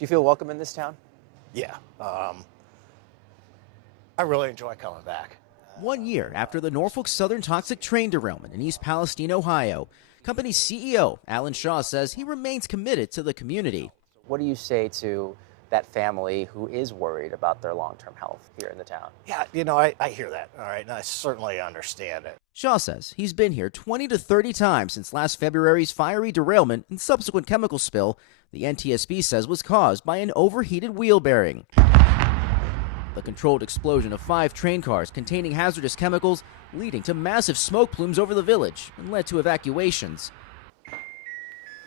Do you feel welcome in this town? Yeah, I really enjoy coming back. 1 year after the Norfolk Southern toxic train derailment in East Palestine, Ohio, company CEO Alan Shaw says he remains committed to the community. What do you say to that family who is worried about their long-term health here in the town? Yeah, I hear that, all right, and I certainly understand it. Shaw says he's been here 20 to 30 times since last February's fiery derailment and subsequent chemical spill the NTSB says was caused by an overheated wheel bearing. The controlled explosion of 5 train cars containing hazardous chemicals, leading to massive smoke plumes over the village and led to evacuations.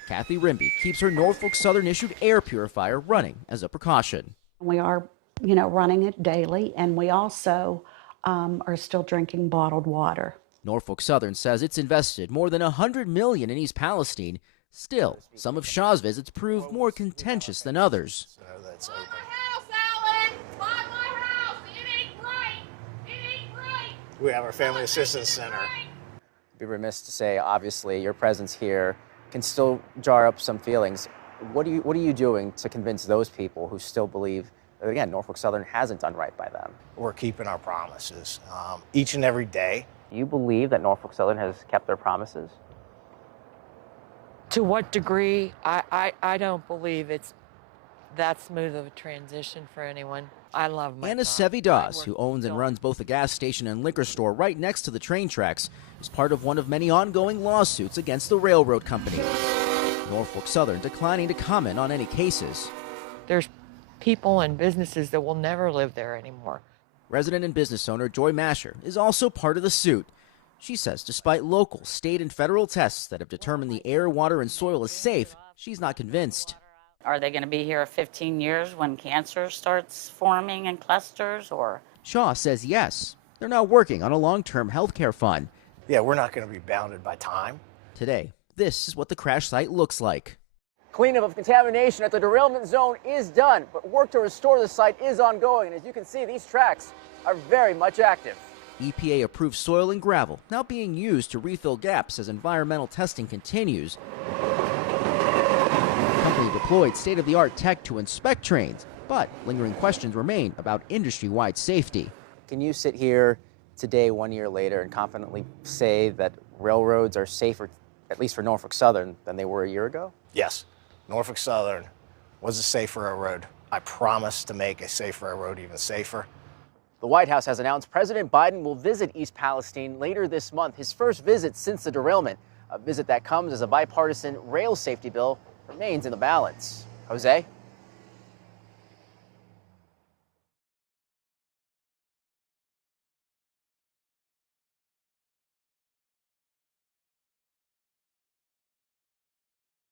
Kathy Rimby keeps her Norfolk Southern issued air purifier running as a precaution. We are, running it daily, and we also are still drinking bottled water. Norfolk Southern says it's invested more than $100 million in East Palestine. Still, some of Shaw's visits prove more contentious than others. So that's Buy open. my house, Alan! Buy my house! It ain't right! It ain't right! We have our Family Assistance Center. I'd be remiss to say, obviously, your presence here can still jar up some feelings. What are you doing to convince those people who still believe that, again, Norfolk Southern hasn't done right by them? We're keeping our promises each and every day. Do you believe that Norfolk Southern has kept their promises? To what degree? I don't believe it's that smooth of a transition for anyone. I love my Anna job. Sevi-Das, who owns and runs both a gas station and liquor store right next to the train tracks, is part of one of many ongoing lawsuits against the railroad company. Norfolk Southern declining to comment on any cases. There's people and businesses that will never live there anymore. Resident and business owner Joy Masher is also part of the suit. She says despite local, state, and federal tests that have determined the air, water, and soil is safe, she's not convinced. Are they going to be here 15 years when cancer starts forming in clusters, or? Shaw says yes. They're now working on a long-term health care fund. Yeah, we're not going to be bounded by time. Today, this is what the crash site looks like. Cleanup of contamination at the derailment zone is done, but work to restore the site is ongoing. And as you can see, these tracks are very much active. EPA-approved soil and gravel now being used to refill gaps as environmental testing continues. The company deployed state-of-the-art tech to inspect trains, but lingering questions remain about industry-wide safety. Can you sit here today, 1 year later, and confidently say that railroads are safer, at least for Norfolk Southern, than they were a year ago? Yes, Norfolk Southern was a safer railroad. I promise to make a safer railroad even safer. The White House has announced President Biden will visit East Palestine later this month, his first visit since the derailment, a visit that comes as a bipartisan rail safety bill remains in the balance. Jose?